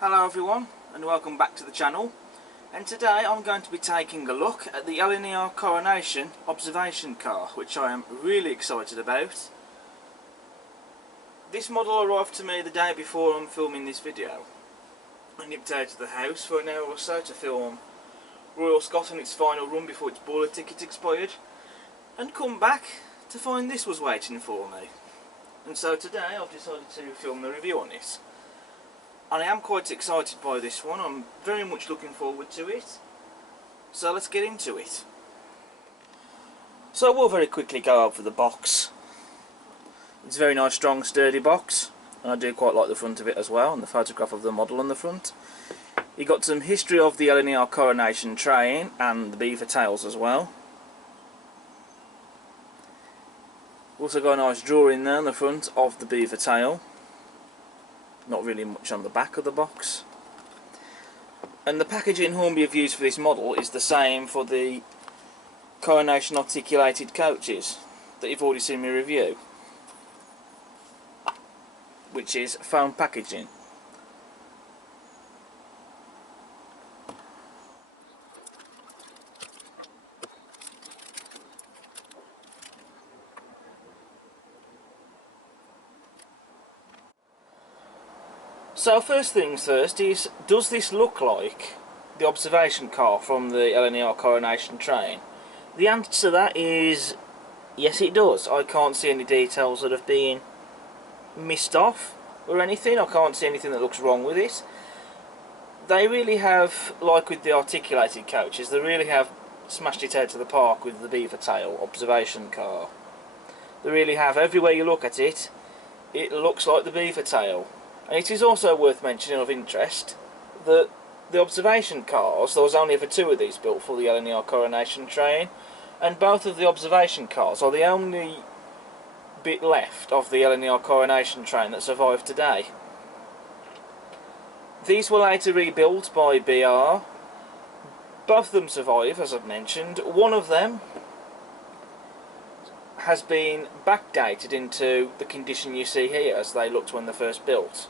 Hello everyone and welcome back to the channel, and today I'm going to be taking a look at the LNER Coronation Observation Car, which I am really excited about. This model arrived to me the day before I'm filming this video. I nipped out of the house for an hour or so to film Royal Scot on its final run before its boiler ticket expired, and come back to find this was waiting for me. And so today I've decided to film the review on it. And I am quite excited by this one. I'm very much looking forward to it. So let's get into it. So we'll very quickly go over the box. It's a very nice, strong, sturdy box, and I do quite like the front of it as well, and the photograph of the model on the front. You got some history of the LNER Coronation train and the beaver tails as well. Also got a nice drawing there on the front of the beaver tail. Not really much on the back of the box. And the packaging Hornby have used for this model is the same for the Coronation articulated coaches that you've already seen me review, which is foam packaging. So first things first is, does this look like the observation car from the LNER Coronation train? The answer to that is yes, it does. I can't see any details that have been missed off or anything. I can't see anything that looks wrong with it. They really have, like with the articulated coaches, they really have smashed it out of the park with the beaver tail observation car. They really have. Everywhere you look at it, it looks like the beaver tail. And it is also worth mentioning of interest that the observation cars, there was only ever 2 of these built for the LNER Coronation train, and both of the observation cars are the only bit left of the LNER Coronation train that survived today. These were later rebuilt by BR. Both of them survive, as I've mentioned. One of them has been backdated into the condition you see here as they looked when they first built.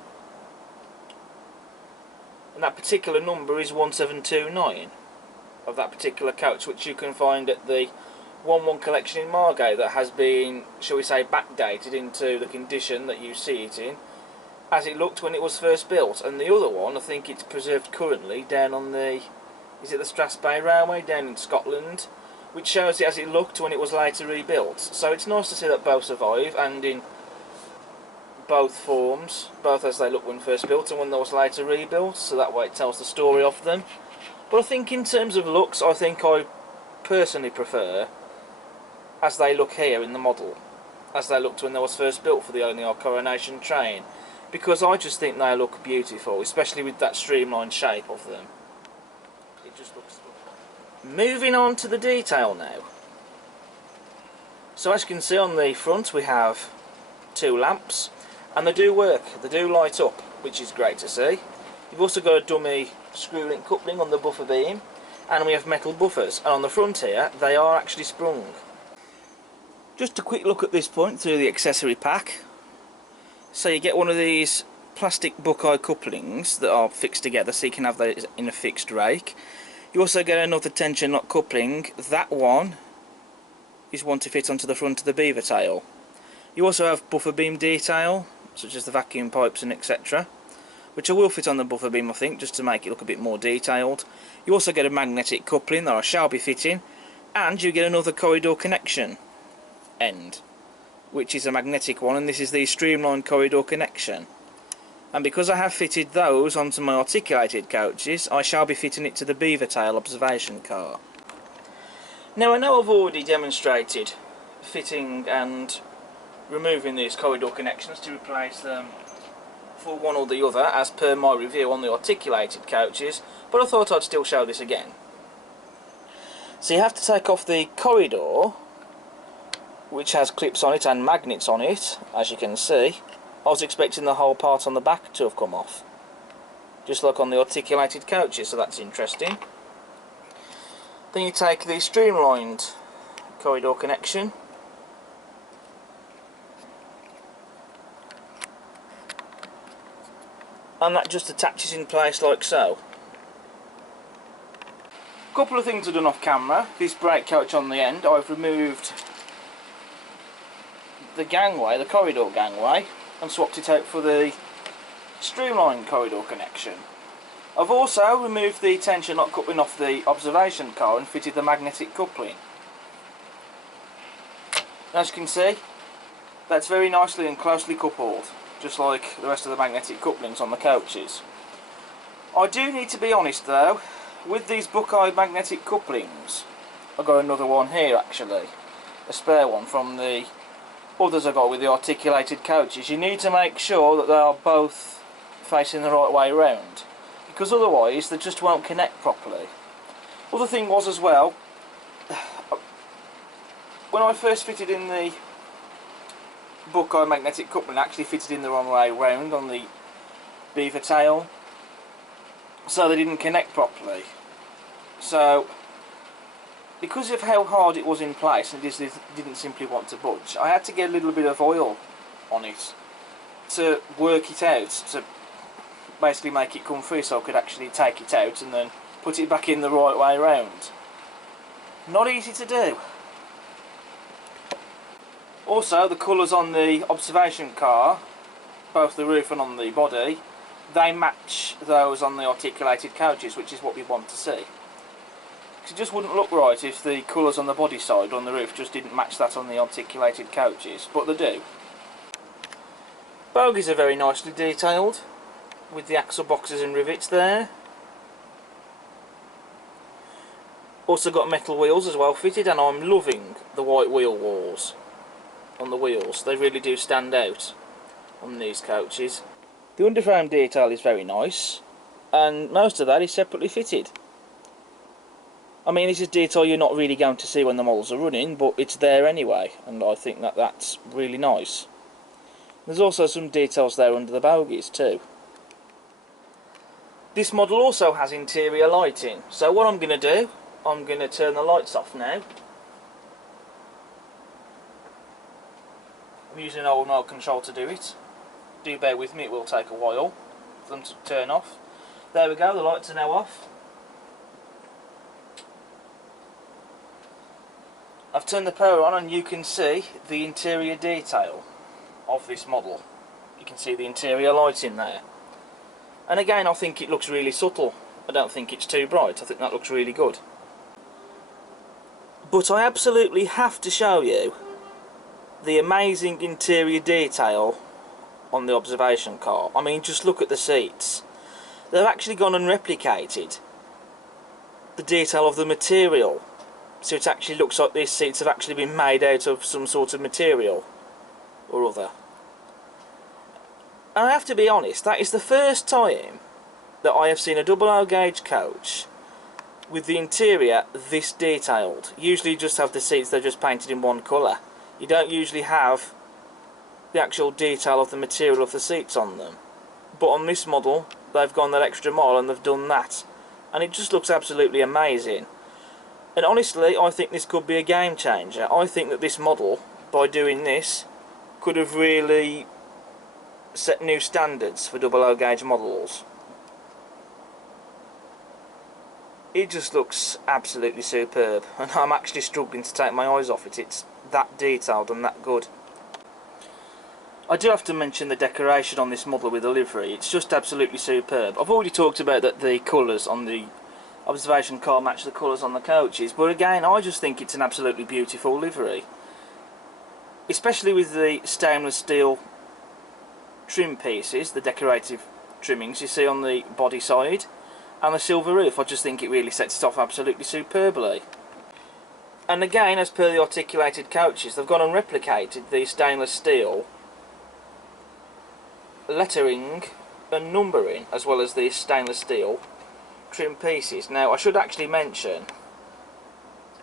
And that particular number is 1729 of that particular coach, which you can find at the 1-1 collection in Margate, that has been, shall we say, backdated into the condition that you see it in as it looked when it was first built. And the other one, I think it's preserved currently down on the, is it the Strathspey Railway down in Scotland, which shows it as it looked when it was later rebuilt. So it's nice to see that both survive, and in both forms, both as they looked when first built and when they was later rebuilt, so that way it tells the story of them. But I think in terms of looks, I think I personally prefer as they look here in the model, as they looked when they was first built for the LNER Coronation train, because I just think they look beautiful, especially with that streamlined shape of them. It just looks good. Moving on to the detail now. So as you can see on the front we have 2 lamps, and they do work, they do light up, which is great to see. You've also got a dummy screw link coupling on the buffer beam, and we have metal buffers, and on the front here they are actually sprung. Just a quick look at this point through the accessory pack. So you get one of these plastic buckeye couplings that are fixed together, so you can have those in a fixed rake. You also get another tension lock coupling. That one is one to fit onto the front of the beaver tail. You also have buffer beam detail, such as the vacuum pipes and etc., which I will fit on the buffer beam, I think, just to make it look a bit more detailed. You also get a magnetic coupling that I shall be fitting, and you get another corridor connection end, which is a magnetic one, and this is the streamlined corridor connection. And because I have fitted those onto my articulated coaches, I shall be fitting it to the beaver tail observation car. Now I know I've already demonstrated fitting and removing these corridor connections to replace them for one or the other as per my review on the articulated coaches, but I thought I'd still show this again. So you have to take off the corridor, which has clips on it and magnets on it, as you can see. I was expecting the whole part on the back to have come off, just like on the articulated coaches, so that's interesting. Then you take the streamlined corridor connection, and that just attaches in place like so. A couple of things I've done off camera. This brake coach on the end, I've removed the gangway, the corridor gangway, and swapped it out for the streamlined corridor connection. I've also removed the tension lock coupling off the observation car and fitted the magnetic coupling. As you can see, that's very nicely and closely coupled, just like the rest of the magnetic couplings on the coaches. I do need to be honest though, with these Buckeye magnetic couplings, I've got another one here actually, a spare one from the others I got with the articulated coaches. You need to make sure that they are both facing the right way round, because otherwise they just won't connect properly. Other thing was as well, when I first fitted in the Buckeye magnetic coupling, I actually fitted in the wrong way round on the beaver tail, so they didn't connect properly. So because of how hard it was in place and it didn't simply want to budge, I had to get a little bit of oil on it to work it out, to basically make it come free so I could actually take it out and then put it back in the right way round. Not easy to do. Also, the colours on the observation car, both the roof and on the body, they match those on the articulated coaches, which is what we want to see. It just wouldn't look right if the colours on the body side on the roof just didn't match that on the articulated coaches, but they do. Bogies are very nicely detailed, with the axle boxes and rivets there. Also got metal wheels as well fitted, and I'm loving the white wheel walls on the wheels. They really do stand out on these coaches. The underframe detail is very nice, and most of that is separately fitted. I mean, this is detail you're not really going to see when the models are running, but it's there anyway, and I think that that's really nice. There's also some details there under the bogies too. This model also has interior lighting, so what I'm going to do, I'm going to turn the lights off now. I'm using an old remote control to do it. Do bear with me, it will take a while for them to turn off. There we go, the lights are now off. I've turned the power on and you can see the interior detail of this model. You can see the interior lighting there. And again, I think it looks really subtle. I don't think it's too bright. I think that looks really good. But I absolutely have to show you the amazing interior detail on the observation car. I mean, just look at the seats. They've actually gone and replicated the detail of the material, so it actually looks like these seats have actually been made out of some sort of material or other. And I have to be honest, that is the first time that I have seen a 00 gauge coach with the interior this detailed. Usually you just have the seats, they're just painted in one colour. You don't usually have the actual detail of the material of the seats on them. But on this model, they've gone that extra mile and they've done that. And it just looks absolutely amazing. And honestly, I think this could be a game changer. I think that this model, by doing this, could have really set new standards for 00 gauge models. It just looks absolutely superb, and I'm actually struggling to take my eyes off it. It's that detailed and that good. I do have to mention the decoration on this model with the livery. It's just absolutely superb. I've already talked about that the colours on the observation car match the colours on the coaches, but again, I just think it's an absolutely beautiful livery, especially with the stainless steel trim pieces, the decorative trimmings you see on the body side, and the silver roof. I just think it really sets it off absolutely superbly. And again, as per the articulated coaches, they've gone and replicated the stainless steel lettering and numbering, as well as the stainless steel trim pieces. Now, I should actually mention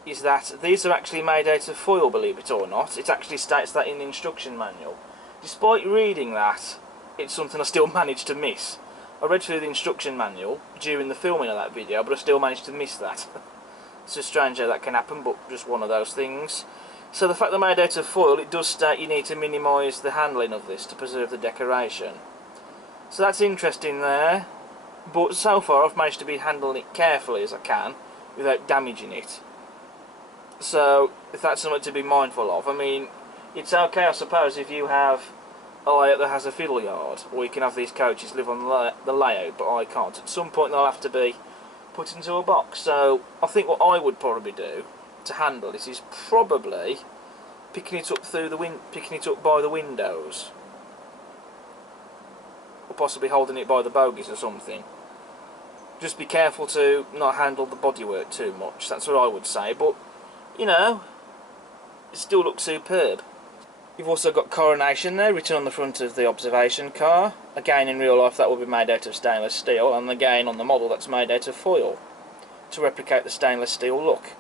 is that these are actually made out of foil, believe it or not. It actually states that in the instruction manual. Despite reading that, it's something I still managed to miss. I read through the instruction manual during the filming of that video, but I still managed to miss that. It's just strange how that can happen, but just one of those things. So the fact they're made out of foil, it does state you need to minimise the handling of this to preserve the decoration. So that's interesting there, but so far I've managed to be handling it carefully as I can without damaging it. So if that's something to be mindful of, I mean, it's okay I suppose if you have a layout that has a fiddle yard, or you can have these coaches live on the layout, but I can't. At some point they'll have to be put into a box. So I think what I would probably do to handle this is probably picking it up by the windows, or possibly holding it by the bogies or something. Just be careful to not handle the bodywork too much. That's what I would say. But you know, it still looks superb. You've also got Coronation there written on the front of the observation car. Again, in real life that will be made out of stainless steel, and again on the model that's made out of foil to replicate the stainless steel look.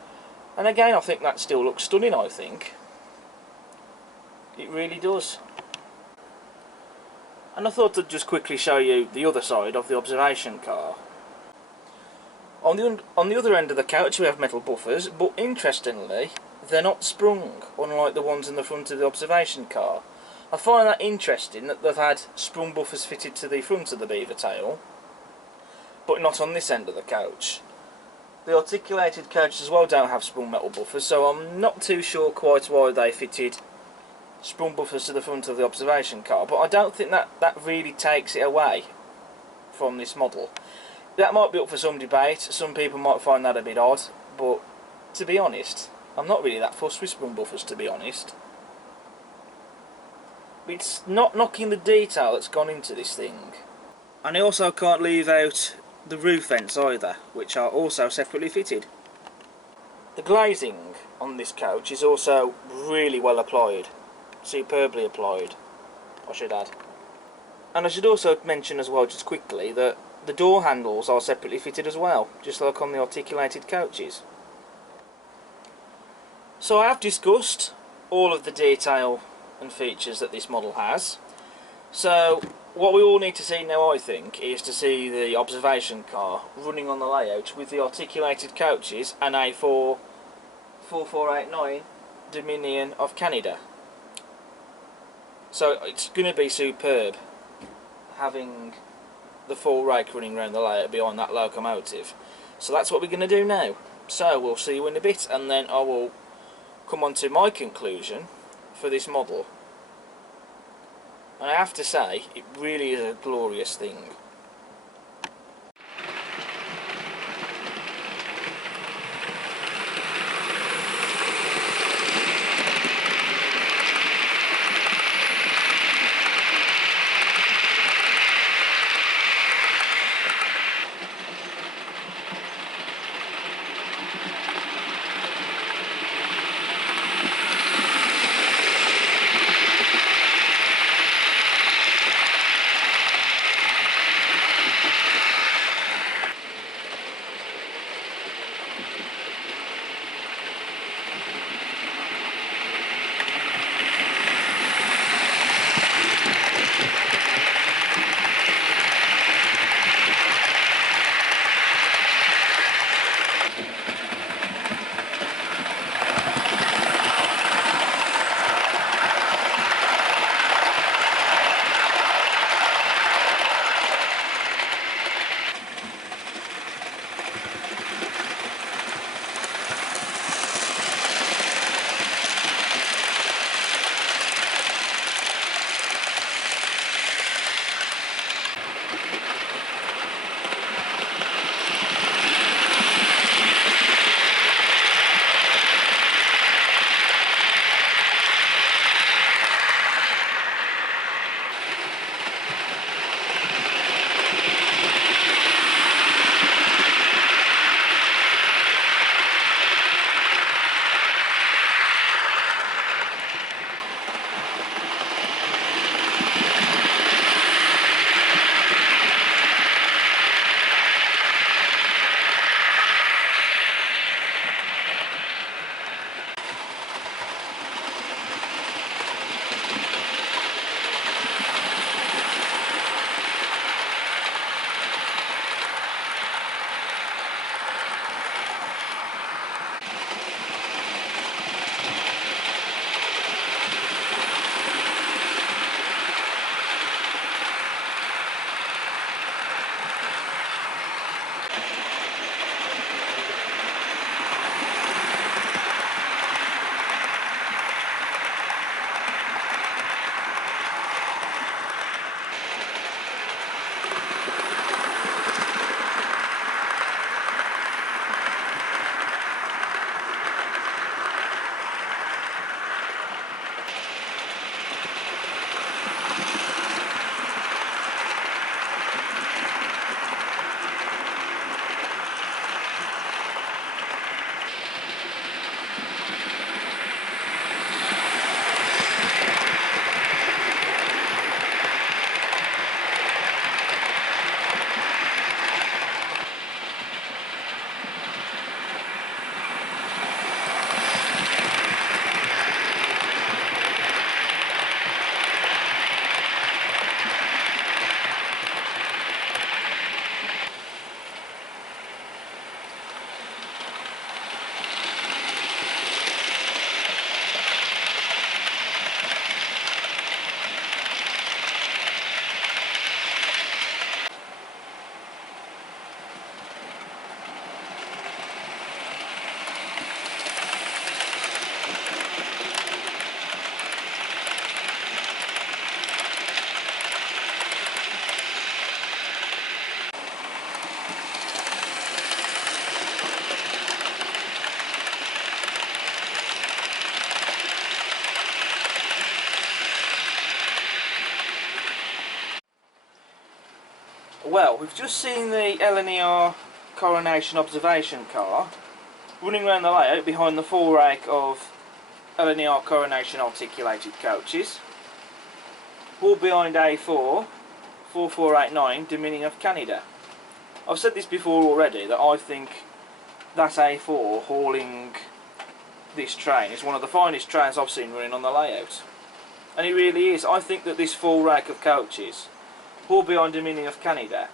And again, I think that still looks stunning, I think. It really does. And I thought I'd just quickly show you the other side of the observation car. On the other end of the couch we have metal buffers, but interestingly they're not sprung, unlike the ones in the front of the observation car. I find that interesting that they've had sprung buffers fitted to the front of the beaver tail, but not on this end of the couch. The articulated coaches as well don't have sprung metal buffers, so I'm not too sure quite why they fitted sprung buffers to the front of the observation car, but I don't think that really takes it away from this model. That might be up for some debate. Some people might find that a bit odd, but to be honest, I'm not really that fussed with sprung buffers, to be honest. It's not knocking the detail that's gone into this thing. And I also can't leave out the roof vents either, which are also separately fitted. The glazing on this coach is also really well applied. Superbly applied, I should add. And I should also mention as well, just quickly, that the door handles are separately fitted as well, just like on the articulated coaches. So I have discussed all of the detail and features that this model has. So what we all need to see now, I think, is to see the observation car running on the layout with the articulated coaches and a 4489 Dominion of Canada. So it's going to be superb having the full rake running around the layout behind that locomotive. So that's what we're going to do now. So we'll see you in a bit, and then I will come on to my conclusion for this model. And I have to say, it really is a glorious thing. Well, we've just seen the LNER Coronation Observation Car running around the layout behind the full rake of LNER Coronation articulated coaches, all behind A4 4489 Dominion of Canada. I've said this before already, that I think that A4 hauling this train is one of the finest trains I've seen running on the layout. And it really is. I think that this full rake of coaches, all behind Dominion of Canada,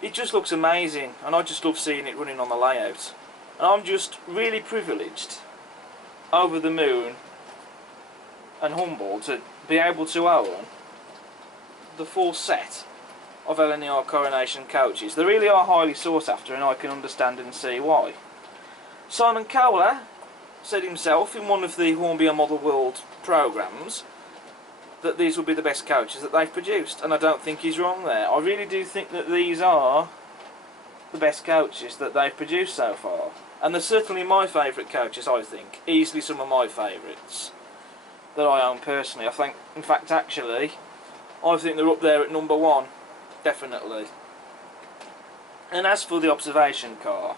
it just looks amazing, and I just love seeing it running on the layout. And I'm just really privileged, over the moon and humble, to be able to own the full set of LNER Coronation coaches. They really are highly sought after, and I can understand and see why. Simon Cowler said himself in one of the Hornby Model World programmes that these would be the best coaches that they've produced, and I don't think he's wrong there. I really do think that these are the best coaches that they've produced so far, and they're certainly my favourite coaches. I think easily some of my favourites that I own personally. I think, in fact, actually, I think they're up there at number one, definitely. And as for the observation car,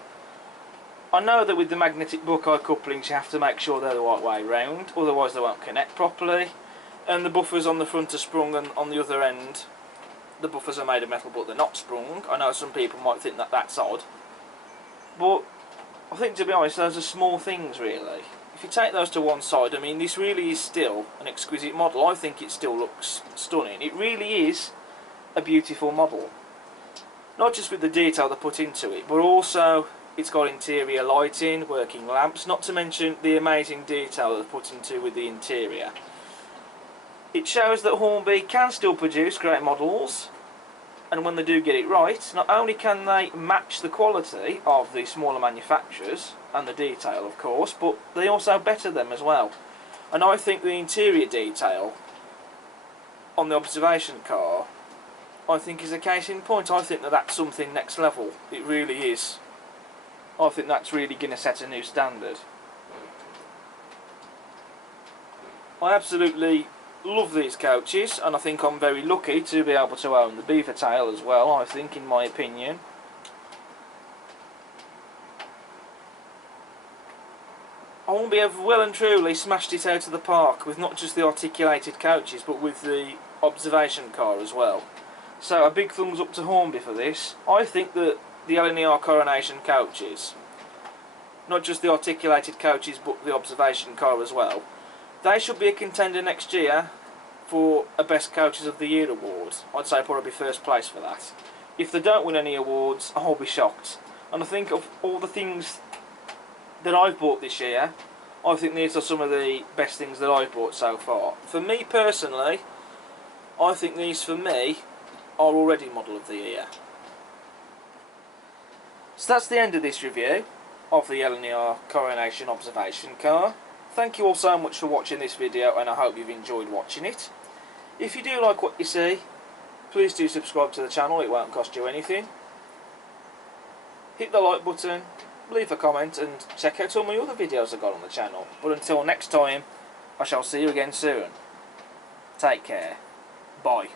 I know that with the magnetic buckeye couplings you have to make sure they're the right way round, otherwise they won't connect properly. And the buffers on the front are sprung, and on the other end the buffers are made of metal but they're not sprung. I know some people might think that that's odd, but I think, to be honest, those are small things really. If you take those to one side, I mean, this really is still an exquisite model. I think it still looks stunning. It really is a beautiful model, not just with the detail they put into it, but also it's got interior lighting, working lamps, not to mention the amazing detail they've put into with the interior. It shows that Hornby can still produce great models, and when they do get it right, not only can they match the quality of the smaller manufacturers, and the detail of course, but they also better them as well. And I think the interior detail on the observation car, I think, is a case in point. I think that that's something next level. It really is. I think that's really going to set a new standard. I absolutely love these coaches, and I think I'm very lucky to be able to own the beaver tail as well, I think, in my opinion. Hornby have well and truly smashed it out of the park with not just the articulated coaches but with the observation car as well. So a big thumbs up to Hornby for this. I think that the LNER Coronation coaches, not just the articulated coaches but the observation car as well, they should be a contender next year for a Best Coaches of the Year award. I'd say probably first place for that. If they don't win any awards, I'll be shocked. And I think of all the things that I've bought this year, I think these are some of the best things that I've bought so far. For me personally, I think these for me are already Model of the Year. So that's the end of this review of the LNER Coronation Observation Car. Thank you all so much for watching this video, and I hope you've enjoyed watching it. If you do like what you see, please do subscribe to the channel, it won't cost you anything. Hit the like button, leave a comment, and check out all my other videos I've got on the channel. But until next time, I shall see you again soon. Take care. Bye.